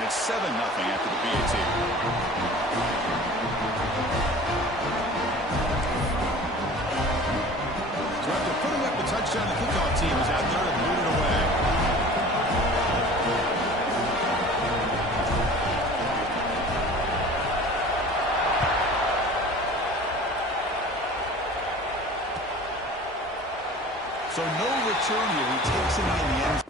And it's 7-0 after the PAT. So after putting up the touchdown, the kickoff team is out there to boot it away. So no return here. He takes it in the end.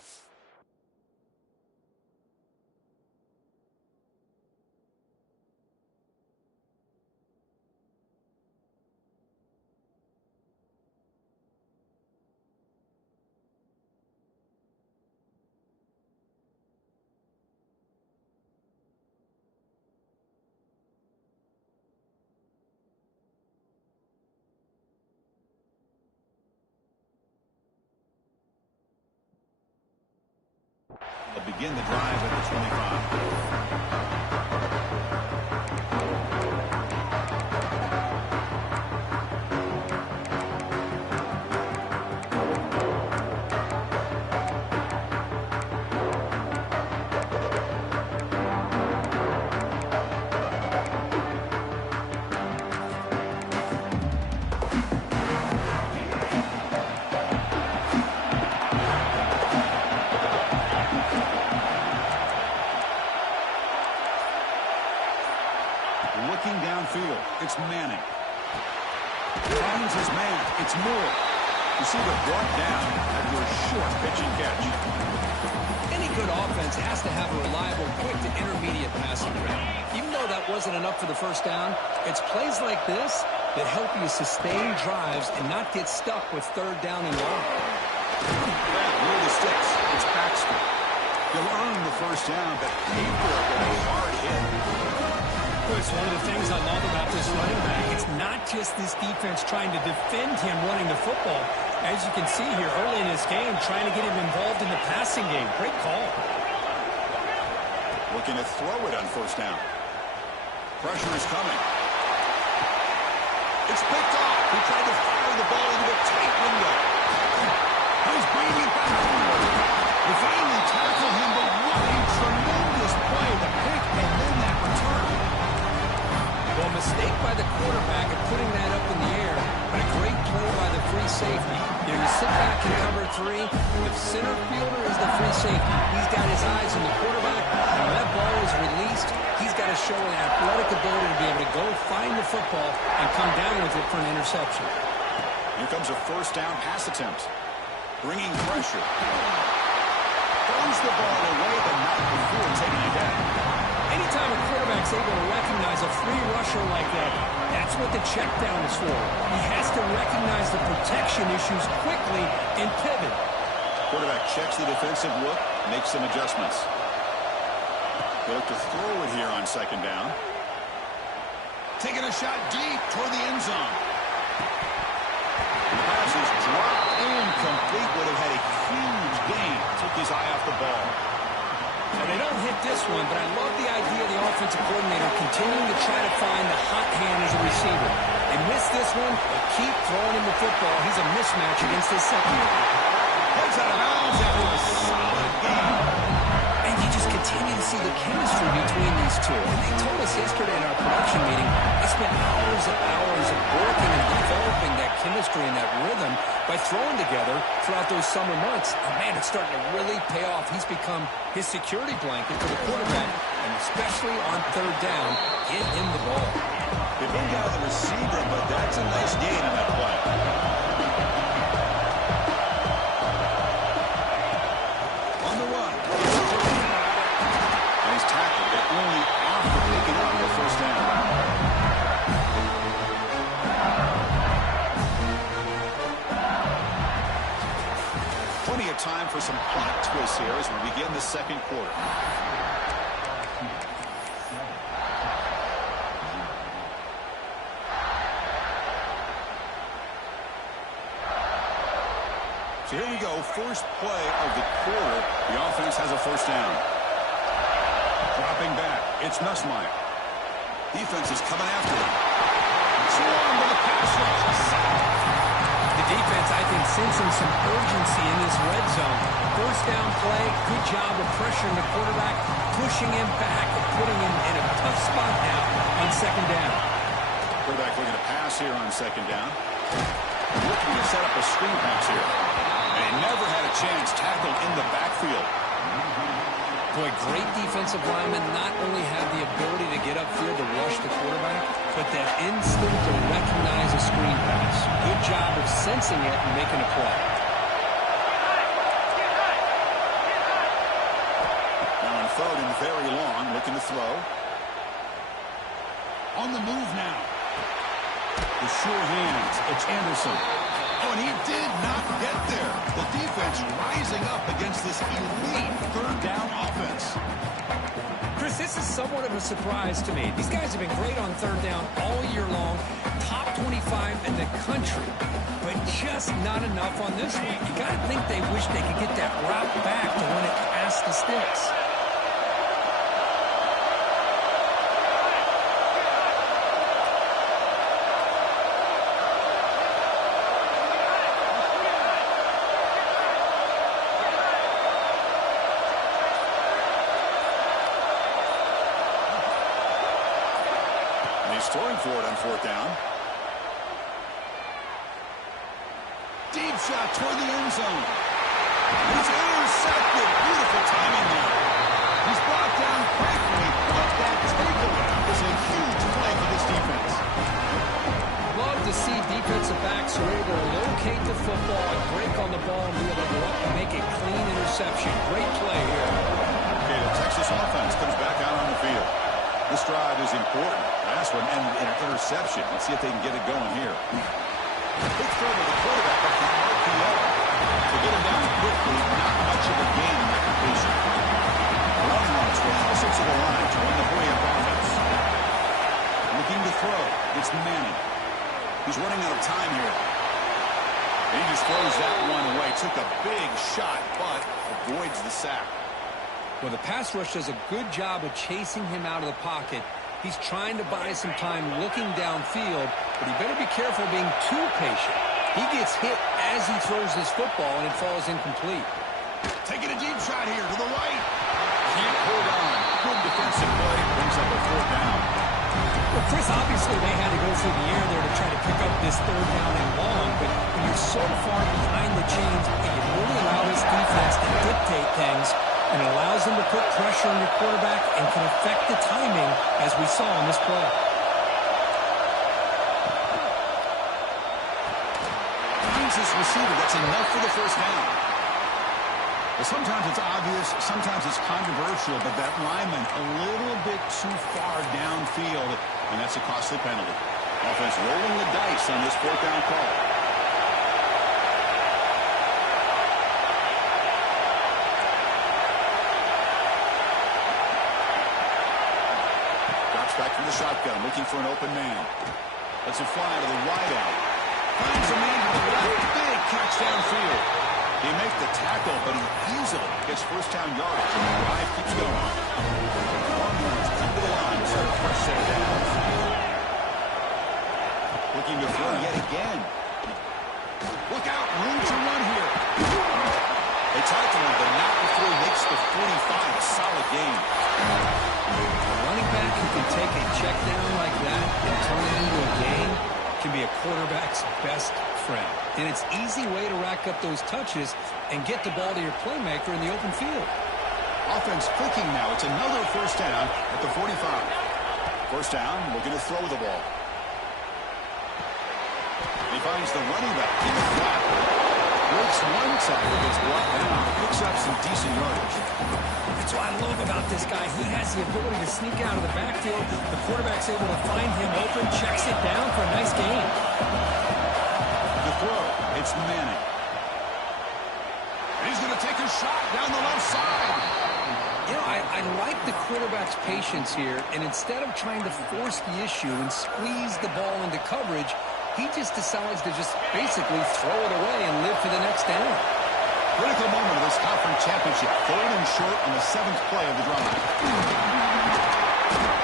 They'll begin the drive at the 25. Looking downfield, it's Manning. Finds his man, it's Moore. Receiver brought down after a short pitch and catch. Any good offense has to have a reliable, quick to intermediate passing game. Even though that wasn't enough for the first down, it's plays like this that help you sustain drives and not get stuck with third down and long. Near the sticks, it's Baxter. He'll earn the first down, but pay for it with a hard hit. It's one of the things I love about this running back. It's not just this defense trying to defend him running the football. As you can see here early in this game, trying to get him involved in the passing game. Great call. Looking to throw it on first down. Pressure is coming. It's picked off. He tried to fire the ball into a tight window. He's bringing it back forward. They finally tackle him, but what a tremendous play. The pick and then that return. Well, a mistake by the quarterback of putting that up in the air, but a great play by the free safety. You know, you sit back in cover three. The center fielder is the free safety. He's got his eyes on the quarterback. When that ball is released, he's got to show an athletic ability to be able to go find the football and come down with it for an interception. Here comes a first down pass attempt. Bringing pressure. Throws the ball away, but not before taking a hit. Anytime a quarterback's able to recognize a free rusher like that, that's what the check down is for. He has to recognize the protection issues quickly and pivot. Quarterback checks the defensive look, makes some adjustments. They look to throw it here on second down. Taking a shot deep toward the end zone. The pass is dropped incomplete. Would have had a huge gain. Took his eye off the ball. And they don't hit this one, but I love the idea of the offensive coordinator continuing to try to find the hot hand as a receiver. They miss this one, but keep throwing him the football. He's a mismatch against his secondary. Heads out of bounds after a solid game. And you just continue to see the chemistry between these two. And they told us yesterday in our production meeting, they spent hours and hours of working and developing that chemistry and that rhythm by throwing together throughout those summer months. And man, it's starting to really pay off. He's become his security blanket for the quarterback, and especially on third down, get him the ball. They bring down the receiver, but that's a nice gain on that play. On the run. And he's tackled, but only after picking up the first down. Plenty of time for some plot twists here as we begin the second quarter. So here we go, first play of the quarter. The offense has a first down. Dropping back, it's Nussmeier. Defense is coming after him. Swarm with a pass rush. The defense, I think, sensing some urgency in this red zone. First down play, good job of pressuring the quarterback, push pushing him back and putting him in a tough spot now on second down. Quarterback looking to pass here on second down. Looking to set up a screen pass here. And he never had a chance. Tackled in the backfield. Boy, great defensive linemen not only have the ability to get upfield to rush the quarterback, but that instinct to recognize a screen pass. Good job of sensing it and making a play. Now on third and very long, looking to throw. On the move now. The sure hands. It's Anderson. Oh, and he did not get there. The defense rising up against this elite third down offense. Chris, this is somewhat of a surprise to me. These guys have been great on third down all year long. Top 25 in the country. But just not enough on this one. You got to think they wish they could get that route back to run it past the sticks. Throwing for it on fourth down. Deep shot toward the end zone. He's intercepted. Beautiful timing there. He's brought down quickly, but that takeaway is a huge play for this defense. Love to see defensive backs who are able to locate the football and break on the ball and be able to go up and make a clean interception. Great play here. Okay, the Texas offense comes back out on the field. This drive is important. Last one and an interception. Let's see if they can get it going here. Quick throw to the quarterback off the RPO. To get him down quickly, not much of a gain in that completion. Running on its way, also to the line to run the hurry-up offense. Looking to throw. It's Manning. He's running out of time here. And he just throws that one away. Took a big shot, but avoids the sack. Well, the pass rush does a good job of chasing him out of the pocket. He's trying to buy some time looking downfield, but he better be careful being too patient. He gets hit as he throws his football, and it falls incomplete. Taking a deep shot here to the right. Can't hold on. Good defensive play. Brings up a fourth down. Well, Chris, obviously they had to go through the air there to try to pick up this third down and long, but when you're so far behind the chains, you really allow this defense to dictate things, and it allows them to put pressure on your quarterback and can affect the timing, as we saw on this play. Finds this receiver. That's enough for the first down. Well, sometimes it's obvious, sometimes it's controversial, but that lineman a little bit too far downfield, and that's a costly penalty. Offense rolling the dice on this fourth down call. Back from the shotgun, looking for an open man. Lets it fly to the wide out. Finds a man to the left. Big catch downfield. He makes the tackle, but he easily gets first down yardage, and the drive keeps going. Longhorns come to the line, set a fresh set of downs. Looking to throw yet again. Look out, room to run here. They tackle him, but not before he makes the 45. A solid game. Running back who can take a check down like that and turn it into a gain can be a quarterback's best friend. And it's an easy way to rack up those touches and get the ball to your playmaker in the open field. Offense clicking now. It's another first down at the 45. First down, looking to throw the ball. He finds the running back in the flat. Breaks one tackle, gets brought down, picks up some decent yardage. That's what I love about this guy. He has the ability to sneak out of the backfield. The quarterback's able to find him open, checks it down for a nice gain. The throw, it's Manning. And he's going to take a shot down the left side. You know, I like the quarterback's patience here, and instead of trying to force the issue and squeeze the ball into coverage, he just decides to just basically throw it away and live for the next down. Critical moment of this conference championship. Third and short on the 7th play of the drive.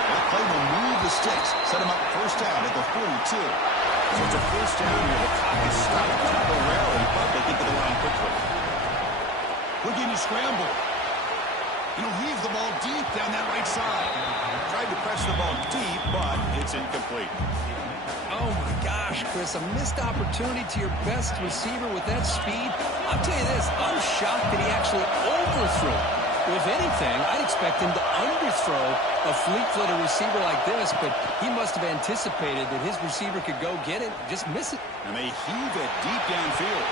That play will move the sticks. Set him up first down at the 42. So it's a first down here. The clock is stopped temporarily, but they get to the line quickly. Looking to scramble. He'll heave the ball deep down that right side. Tried to press the ball deep, but it's incomplete. Oh, my gosh, Chris, a missed opportunity to your best receiver with that speed. I'll tell you this, I'm shocked that he actually overthrew. If anything, I'd expect him to underthrow a fleet-footed receiver like this, but he must have anticipated that his receiver could go get it, just miss it. And they heave it deep downfield.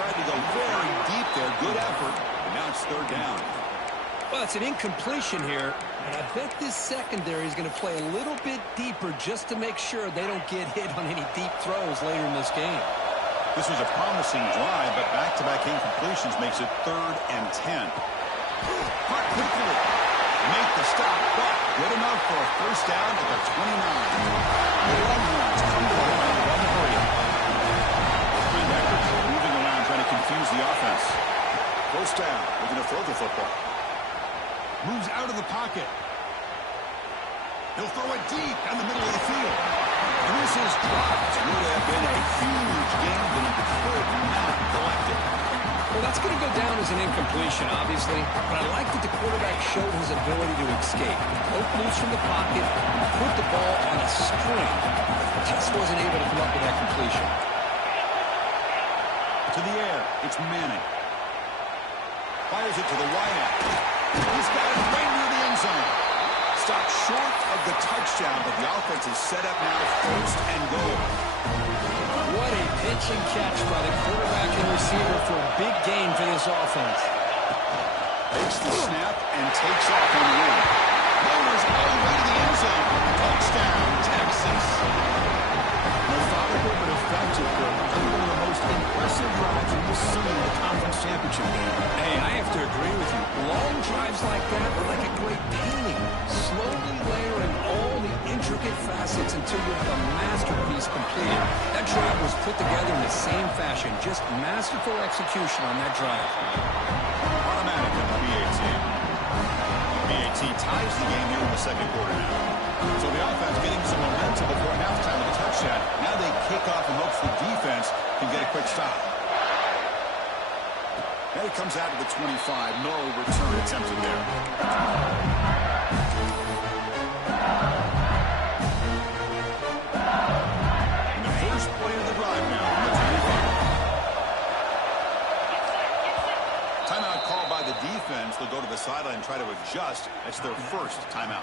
Tried to go very deep there. Good effort. And now it's third down. Well, it's an incompletion here, and I bet this secondary is going to play a little bit deeper just to make sure they don't get hit on any deep throws later in this game. This was a promising drive, but back-to-back incompletions makes it 3rd and 10. Caught quickly. Make the stop, but good enough for a first down at the 29. The Longhorns come to the line above the hurry. Linebackers moving around trying to confuse the offense. First down. Looking to throw the football. Moves out of the pocket. He'll throw it deep down the middle of the field. And this is dropped. Would have been a huge game, but he could not collect it. Well, that's going to go down as an incompletion, obviously, but I like that the quarterback showed his ability to escape. Broke loose from the pocket, put the ball on a string, just wasn't able to come up with that completion. To the air, it's Manning. Fires it to the wideout. He's got it right near the end zone. Stopped short of the touchdown, but the offense is set up now 1st and goal. What a pitch and catch by the quarterback and receiver for a big gain for this offense. Takes the snap and takes off on the win. Motors all the way to the end zone. Touchdown, Texas. Methodical but effective. One of the most impressive drives you've seen in the conference championship game. Hey, I have to agree with you. Long drives like that are like a great painting. Slowly layering all the intricate facets until you have a masterpiece completed. That drive was put together in the same fashion. Just masterful execution on that drive. Automatic at the BAT. BAT ties the game here in the second quarter now. So the offense getting some momentum before halftime with a touchdown. Now they kick off in hopes the defense can get a quick stop. And it comes out to the 25. No return attempted there. And the first play of the drive now on the 25. Timeout called by the defense. They'll go to the sideline and try to adjust. That's their first timeout.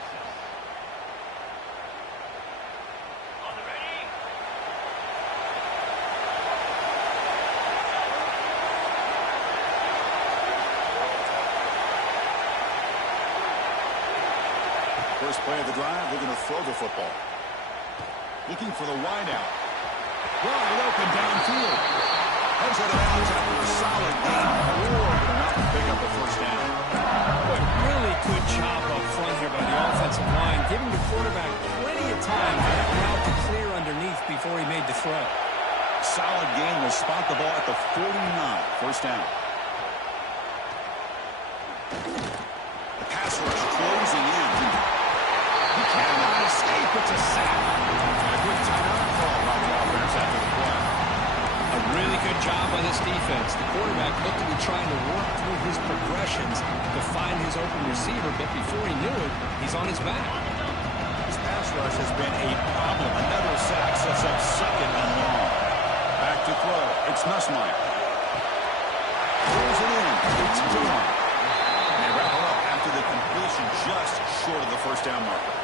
First play of the drive, they're going to throw the football. Looking for the wideout. Wide open downfield. Heads out of bounds after a solid gain. Enough to pick up a first down. Boy, really good job up front here by the offensive line, giving the quarterback plenty of time for that route to clear underneath before he made the throw. Solid gain will spot the ball at the 49. First down. The pass rush closing in. He cannot escape. It's a sack. And a good timeout call by the offense after the play. A really good job by this defense. The quarterback looked to be trying to work through his progressions to find his open receiver, but before he knew it, he's on his back. This pass rush has been a problem. Another sack sets up 2nd and long. Back to throw. It's Nussmeier. Throws it in. It's done. And they wrap it up after the completion just short of the first down marker.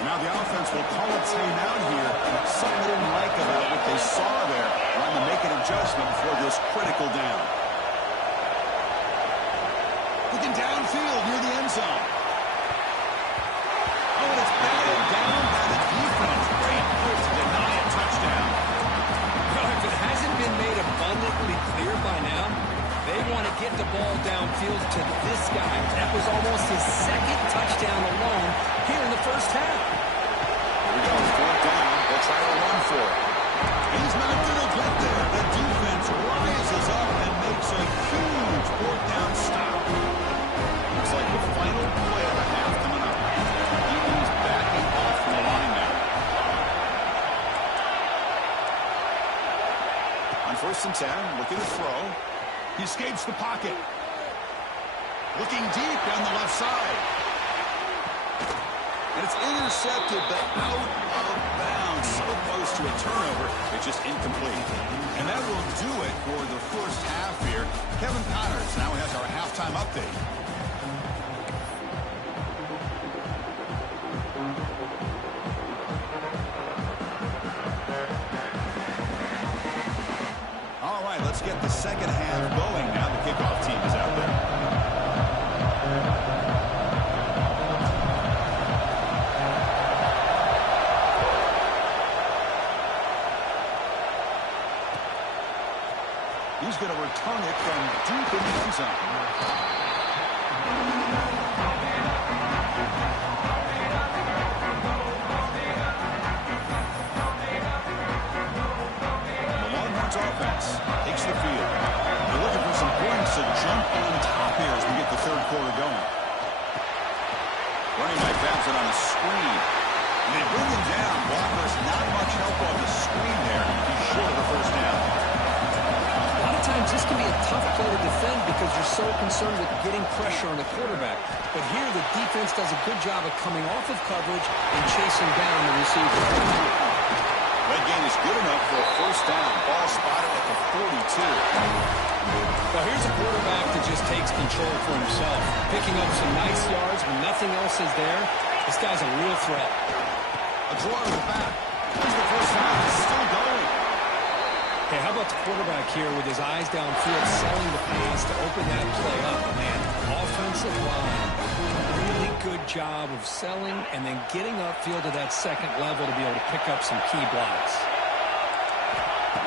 Now the offense will call a timeout here. Something they didn't like about what they saw there. Trying to make an adjustment for this critical down. Looking downfield near the end zone. Oh, and it's batted down by the defense. Great move to deny a touchdown. Well, if it hasn't been made abundantly clear by now, they want to get the ball downfield to this guy. That was almost his 2nd touchdown alone here in the first half. Here we go, 4th down. They'll try to run for it. He's not going to get there. The defense rises up and makes a huge 4th down stop. Looks like the final play of the half coming up. He's backing off from the line now. On 1st and 10, looking to throw. He escapes the pocket. Looking deep down the left side. And it's intercepted, but out of bounds. So close to a turnover, it's just incomplete. And that will do it for the first half here. Kevin Connors now has our halftime update. All right, let's get the second half going now. The kickoff team is out there. He's going to return it from deep in the end zone. The Longhorns offense takes the field. They're looking for some points to jump on top here as we get the third quarter going. Running back grabs it on a screen. And they bring him down. Walker's not much help on the screen there. He's short of the first down. Sometimes this can be a tough play to defend because you're so concerned with getting pressure on the quarterback. But here the defense does a good job of coming off of coverage and chasing down the receiver. That gain is good enough for a first down. Ball spotted at the 42. Well, here's a quarterback that just takes control for himself. Picking up some nice yards when nothing else is there. This guy's a real threat. A draw to the back. Here's the first down. It's still going. Hey, how about the quarterback here with his eyes downfield, selling the pass to open that play up? Man, offensive line, really good job of selling and then getting upfield to that second level to be able to pick up some key blocks.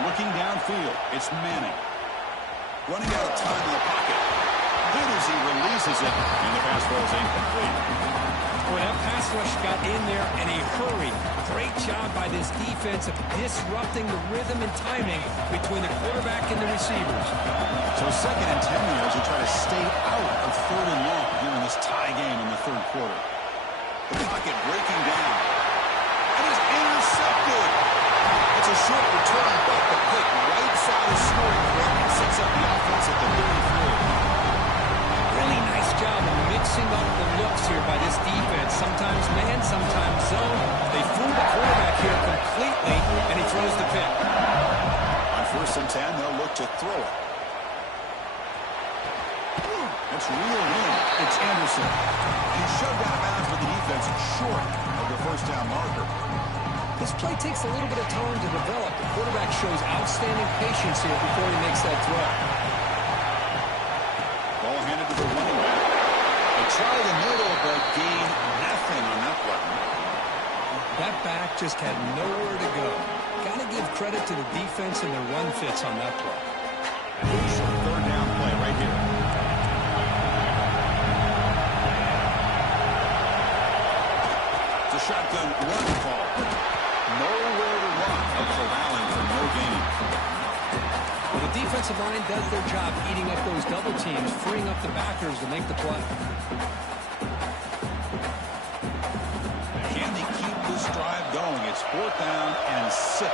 Looking downfield, it's Manning. Running out of time in the pocket. Good as he releases it, and the pass falls incomplete. Boy, that pass rush got in there in a hurry. Great job by this defense of disrupting the rhythm and timing between the quarterback and the receivers. So second and 10 here as we try to stay out of third and long here in this tie game in the third quarter. The pocket breaking down. It is intercepted. It's a short return, but the pick right side of scoring rate sets up the offense at the 33. Really nice job of mixing up the looks here by this defense. Sometimes man, sometimes zone. They fool the quarterback here completely, and he throws the pick. On first and 10, they'll look to throw it. That's real in. It's Anderson. He's shoved out of bounds with the defense short of the first down marker. This play takes a little bit of time to develop. The quarterback shows outstanding patience here before he makes that throw. Ball handed to the running back. They try the middle, but gain nothing on that play. That back just had nowhere to go. Got to give credit to the defense and their run fits on that play. Short third down play right here. It's a shotgun run call. Nowhere to run. A corralling for no gain. Well, the defensive line does their job eating up those double teams, freeing up the backers to make the play. Can they keep this drive going? It's fourth down and 6.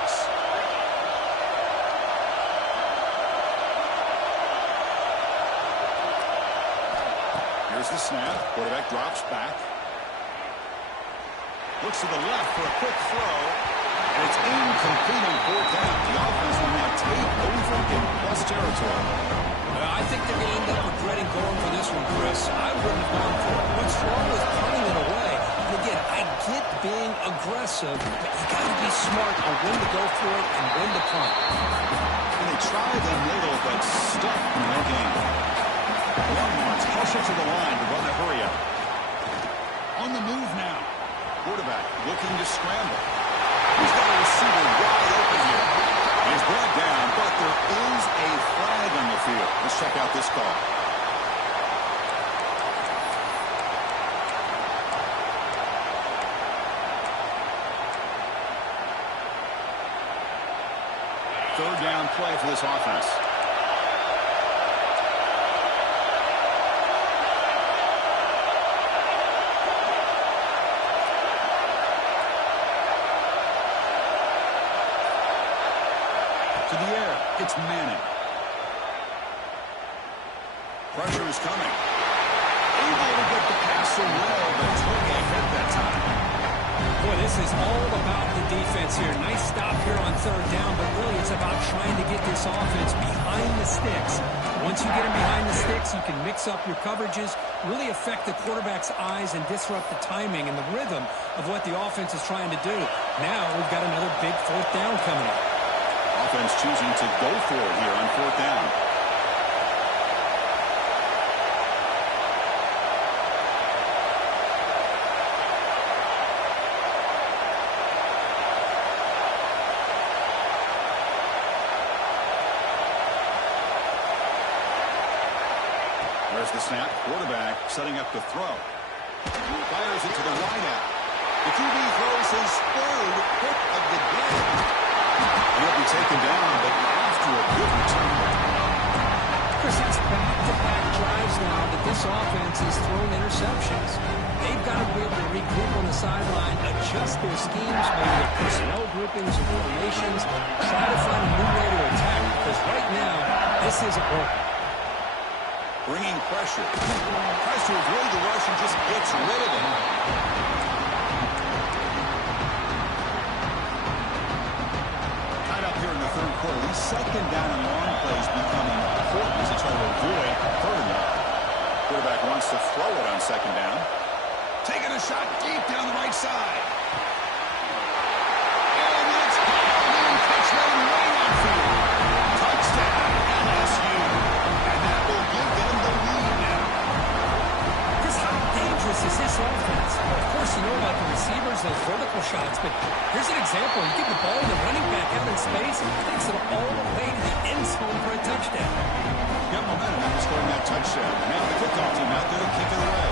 Here's the snap. Quarterback drops back. Looks to the left for a quick throw. And it's incomplete on fourth down. The offense will now take over in plus territory. I think they're going to end up regretting going for this one, Chris. I wouldn't have gone for it. What's wrong with punting it away? And again, I get being aggressive, but you got to be smart on when to go for it and when to punt. And they try the middle, but stuck. No gain. Longhorns push it to the line to run a hurry up. On the move now. Quarterback looking to scramble. He's got a receiver wide open here. He's brought down, but there is a flag on the field. Let's check out this call. Third down play for this offense. To the air, it's Manning. Pressure is coming. is all about the defense here. Nice stop here on third down, but really it's about trying to get this offense behind the sticks. Once you get them behind the sticks, you can mix up your coverages, really affect the quarterback's eyes and disrupt the timing and the rhythm of what the offense is trying to do. Now we've got another big fourth down coming up. Offense choosing to go for it here on fourth down. There's the snap. Quarterback setting up the throw. Fires it to the wideout. The QB throws his third pick of the game. He'll be taken down, but after a good return. Chris, it's back-to-back drives now that this offense has thrown interceptions. They've got to be able to regroup on the sideline, adjust their schemes, maybe their personnel groupings or formations, try to find a new way to attack, because right now, this isn't working. Bringing pressure. Tries to avoid the rush and just gets rid of it. Tied up here in the third quarter. These second down and long plays becoming important as they try to avoid third and long. Quarterback wants to throw it on second down. Taking a shot deep down the right side. And it's caught in touchdown way downfield. Touchdown LSU. And that will give them the lead now. Chris, how dangerous is this offense? Well, of course, you know about the receivers, those vertical shots, but here's an example. You give the ball to the running back out in space, takes it all the way to the end zone for a touchdown. Got momentum after scoring that touchdown. Now the kickoff team out there to kick it away.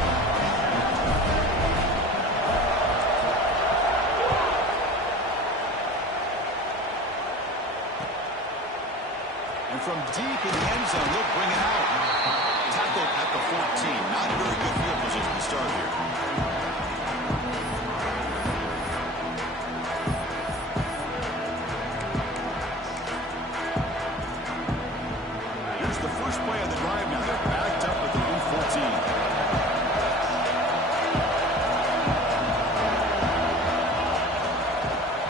And from deep in the end zone, they'll bring it out. Tackled at the 14. Not very good field position to start here. Here's the first play of the drive now. They're backed up with the new 14.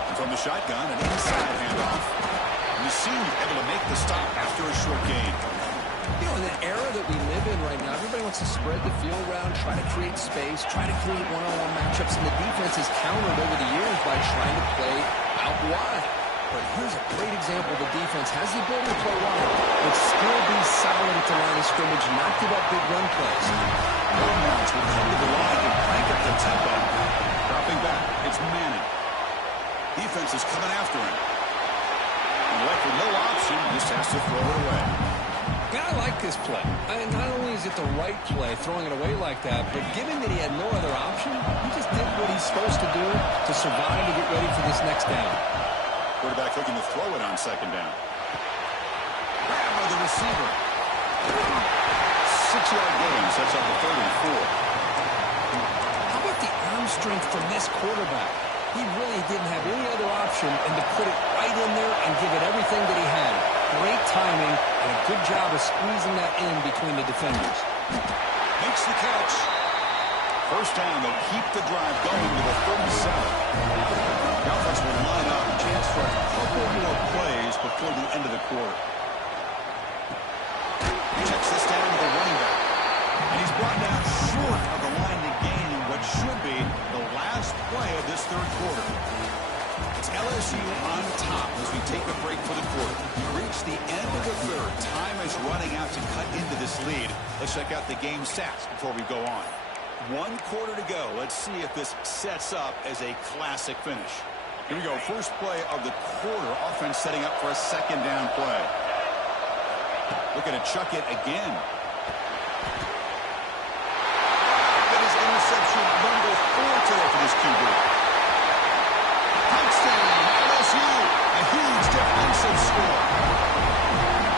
And from the shotgun, an inside handoff. The senior able to make the stop after a short gain. You know, in the era that we live in right now, everybody wants to spread the field around, try to create space, try to create one-on-one matchups, and the defense has countered over the years by trying to play out wide. But here's a great example. The defense has the ability to play wide, but still be solid at the line of scrimmage, not give up big run plays. Bulldogs will come to the line and crank up the tempo. Dropping back, it's Manning. Defense is coming after him. And left with no option, just has to throw it away. Yeah, I like this play. Not only is it the right play, throwing it away like that, but given that he had no other option, he just did what he's supposed to do to survive and get ready for this next down. Quarterback looking to throw it on second down. Grab by the receiver. 6-yard gain sets up the third and 4. How about the arm strength from this quarterback? He really didn't have any other option and to put it right in there and give it everything that he had. Great timing and a good job of squeezing that in between the defenders. Makes the catch. First down, they'll keep the drive going to the 37. The offense will line up, chance for a couple more plays before the end of the quarter. Checks this down to the running back. And he's brought down short of the line to gain in what should be the last play of this third quarter. It's LSU on top as we take a break for the quarter. We reach the end of the third. Time is running out to cut into this lead. Let's check out the game stats before we go on. 1 quarter to go. Let's see if this sets up as a classic finish. Here we go. First play of the quarter. Offense setting up for a second down play. Looking to chuck it again. That is interception number 4 today for this QB. Touchdown, LSU. A huge defensive score.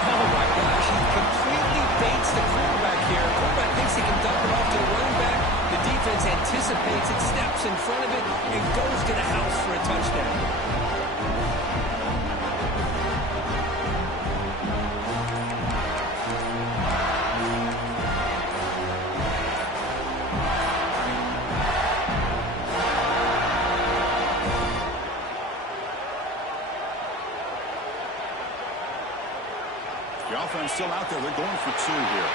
Oh, my gosh. He completely baits the quarterback here. The quarterback thinks he can dump it off to the running back. The defense anticipates it, steps in front of it, and goes to the house for a touchdown. offense still out there. They're going for 2 here.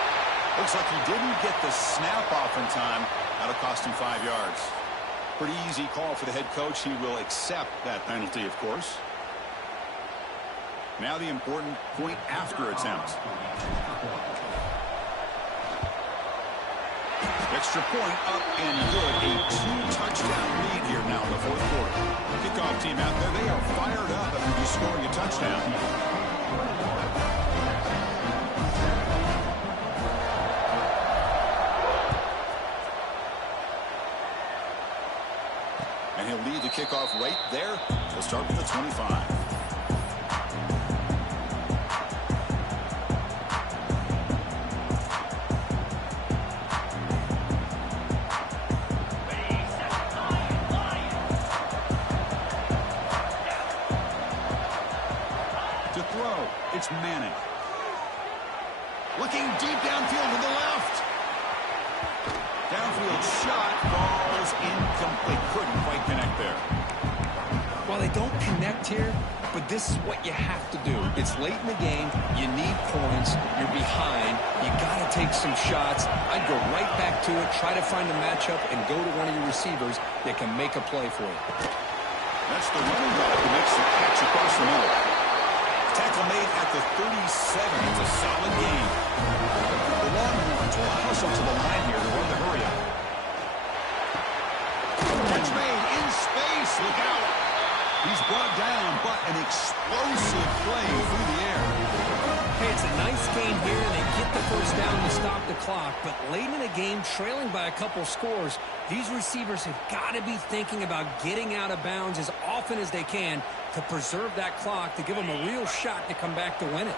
Looks like he didn't get the snap off in time. That'll cost him 5 yards. Pretty easy call for the head coach. He will accept that penalty, of course. Now the important point after attempt. Extra point up and good. A 2-touchdown lead here now in the 4th quarter. Kickoff team out there. They are fired up after you scoring a touchdown. And he'll lead the kickoff right there. He'll start with the 25. To throw, it's Manning. Looking deep downfield to the left. Downfield shot falls incomplete. Couldn't quite connect there. Well, they don't connect here, but this is what you have to do. It's late in the game. You need points. You're behind. You got to take some shots. I'd go right back to it, try to find a matchup, and go to one of your receivers that can make a play for you. That's the running back who makes the catch across the middle. Tackle made at the 37. It's a solid gain. The Longhorns will hustle to the line here to run the hurry up. Catch made in space. Look out. He's brought down, but an explosive play through the air. Hey, it's a nice game here, and they get the first down to stop the clock. But late in the game, trailing by a couple scores, these receivers have got to be thinking about getting out of bounds as often as they can to preserve that clock, to give them a real shot to come back to win it.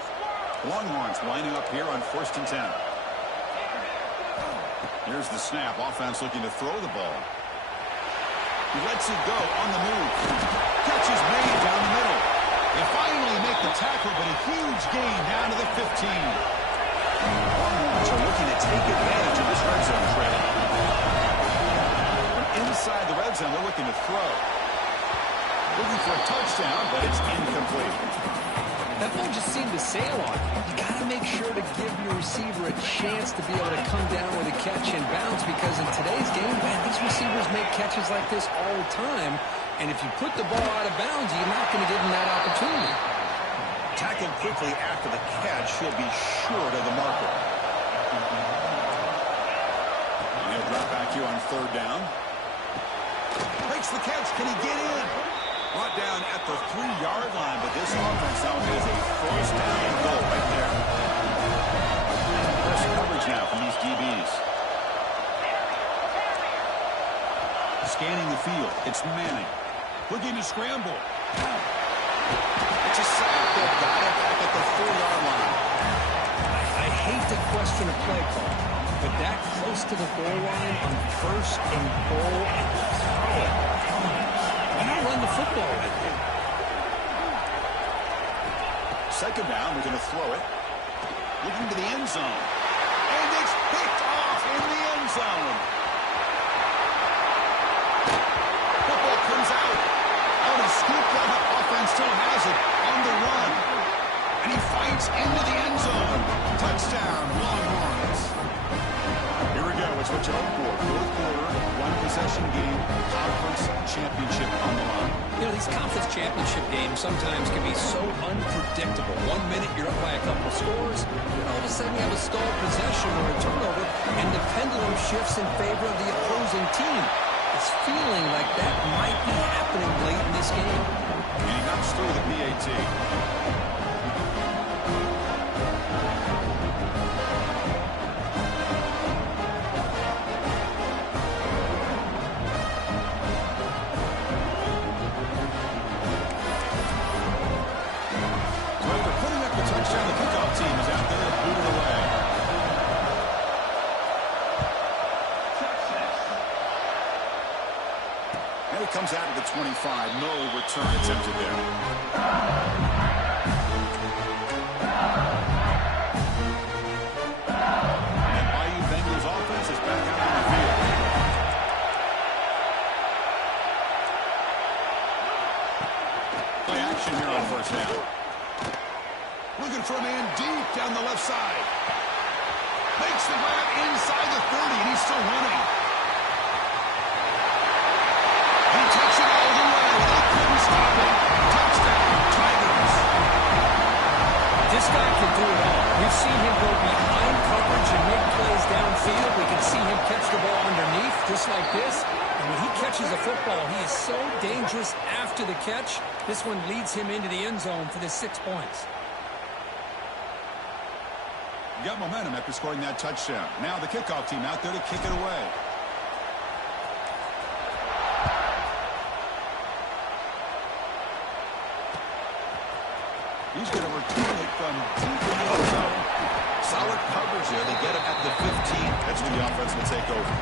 Longhorns lining up here on 1st and 10. Here's the snap. Offense looking to throw the ball. He lets it go on the move. Catch is made down the middle. They finally make the tackle, but a huge gain down to the 15. Longhorns are looking to take advantage of this red zone trail. Inside the red zone, they're looking to throw. Looking for a touchdown, but it's incomplete. That ball just seemed to sail on. You got to make sure to give your receiver a chance to be able to come down with a catch and bounce, because in today's game, man, these receivers make catches like this all the time. And if you put the ball out of bounds, you're not going to give them that opportunity. Tackled quickly after the catch. He'll be short of the marker. And he'll drop back here on 3rd down. Breaks the catch. Can he get in? Brought down at the 3-yard line, but this offense now has a 1st down and goal right there. Press coverage now from these DBs. Scanning the field. It's Manning. Looking to scramble. It's a sack. They've got it back at the 4-yard line. I hate to question a play call, but that close to the goal line on 1st and goal and throw it. Why not run the football right there? 2nd down, we're going to throw it. Looking to the end zone. And it's picked off in the end zone. Football comes out. Oh, the scoop up. Offense still has it on the run. And he fights into the end zone. Touchdown, Longhorns. Here we go. It's what you're hoping for. 4th quarter, 1-possession game, conference championship on the line. You know, these conference championship games sometimes can be so unpredictable. 1 minute you're up by a couple scores, and all of a sudden you have a stalled possession or a turnover, and the pendulum shifts in favor of the opposing team. It's feeling like that might be happening late in this game. And he knocks through the PAT. Touchdown, the kickoff team is out there to boot it away. And it comes out of the 25. No return attempted there. And Bayou Bengals offense is back out on the field. Play action here on 1st down. Looking for a man deep down the left side. Makes the grab inside the 30, and he's still running. He takes it all the way. They couldn't stop him. Touchdown, Tigers. This guy can do it all. We've seen him go behind coverage and make plays downfield. We can see him catch the ball underneath, just like this. And when he catches a football, he is so dangerous after the catch. This one leads him into the end zone for the 6 points. Got momentum after scoring that touchdown. Now the kickoff team out there to kick it away. He's going to return it from deep in the end zone. Solid coverage there. They get him at the 15. That's when the offense will take over.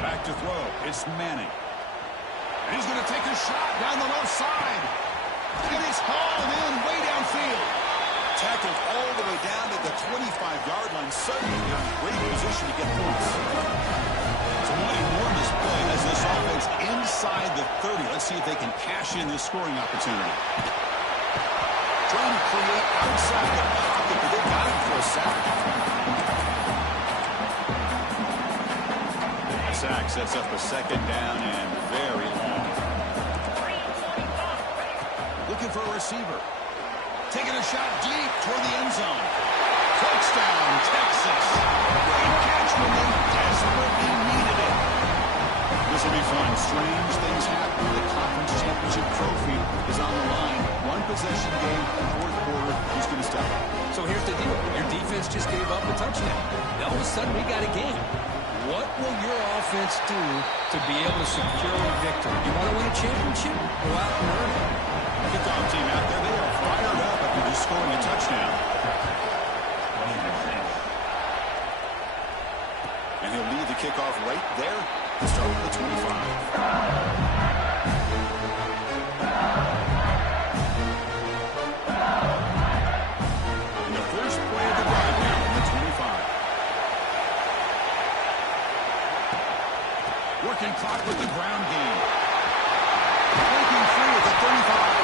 Back to throw. It's Manning. And he's going to take a shot down the left side. And he's hauled in way downfield. Tackled all the way down to the 25-yard line. Suddenly they're in great position to get points. So one enormous play has this offense inside the 30. Let's see if they can cash in this scoring opportunity. Trying to create outside the pocket, but they got him for a sack. The sack sets up a second down and very long. Looking for a receiver. Taking a shot deep toward the end zone. Touchdown, Texas. Great catch when they desperately needed it. This will be fun. Strange things happen. The conference championship trophy is on the line. One possession game, fourth quarter. Who's going to step up? So here's the deal. Your defense just gave up a touchdown. Now all of a sudden we got a game. What will your offense do to be able to secure a victory? You want to win a championship? Go out and earn it. Kickoff team out there. They are fired up after just scoring a touchdown. And he'll lead the kickoff right there to start with the 25. And the first play of the drive now on the 25. Working clock with the ground game. Breaking free at the 35.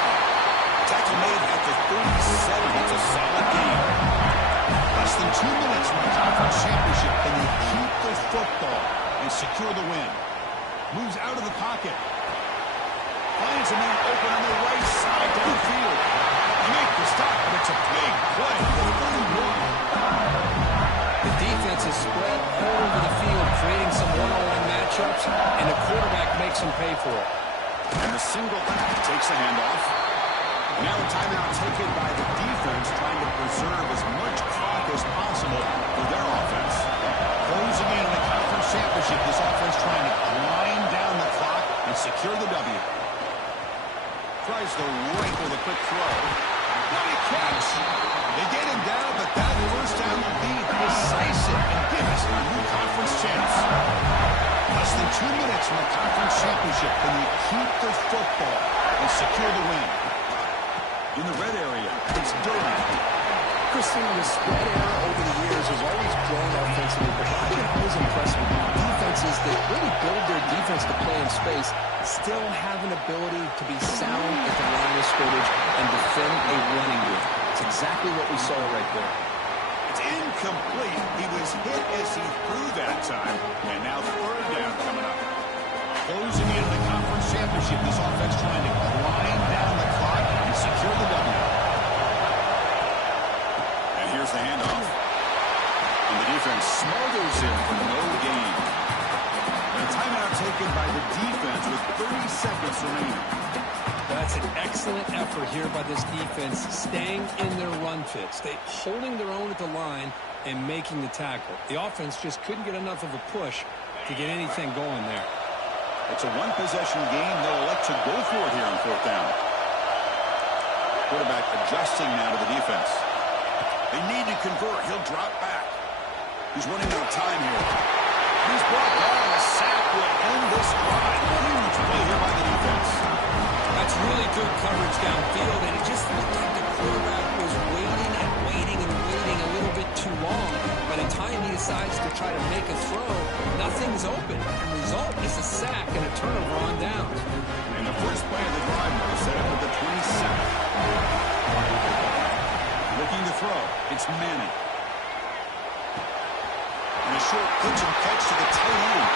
Tackle made at the 37. It's a solid game. Less than 2 minutes from the conference championship. Can they keep the football and secure the win? Moves out of the pocket. Finds a man open on the right side downfield. They make the stop, but it's a big play for 31. The defense is spread all over the field, creating some one-on-one matchups, and the quarterback makes them pay for it. And the single back takes the handoff. Now a timeout taken by the defense, trying to preserve as much clock as possible for their offense. Closing in the conference championship, this offense trying to grind down the clock and secure the W. Tries the right with a quick throw. What a catch! They get him down, but that first down will be decisive and give us a new conference chance. Less than 2 minutes from the conference championship. Can they keep the football and secure the win? In the red area, it's Durham. Christian, the spread era over the years has always grown offensively, but I've been always impressed with defenses that really build their defense to play in space, still have an ability to be sound at the line of scrimmage and defend a running game. It's exactly what we saw right there. It's incomplete. He was hit as he threw that time, and now third down coming up. Closing in the conference championship, this offense trying to grind down the clock and secure the W. And here's the handoff. And the defense smothers him for no gain. And a timeout taken by the defense with 30 seconds remaining. That's an excellent effort here by this defense, staying in their run fits. They holding their own at the line and making the tackle. The offense just couldn't get enough of a push to get anything going there. It's a one-possession game. They'll elect to go for it here on fourth down. Quarterback adjusting now to the defense. They need to convert. He'll drop back. He's running out of time here. He's brought down. A sack will end this drive. Huge play here by the defense. That's really good coverage downfield, and it just looked like the quarterback was waiting and waiting and waiting a little bit too long. By the time he decides to try to make a throw, nothing's open. And the result is a sack and a turnover on downs. And the first play of the drive will set up at the 27th. Looking to throw. It's Manning. And a short pitch and catch to the tight end.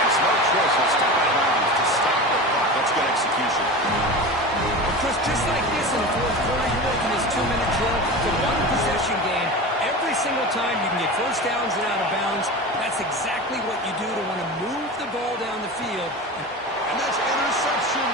And smart choice will step out of bounds to stop the clock. That's good execution. Well, Chris, just like this in the fourth quarter, you're working this 2-minute drill. It's a one-possession game. Every single time you can get first downs and out of bounds. That's exactly what you do to want to move the ball down the field. And that's interception.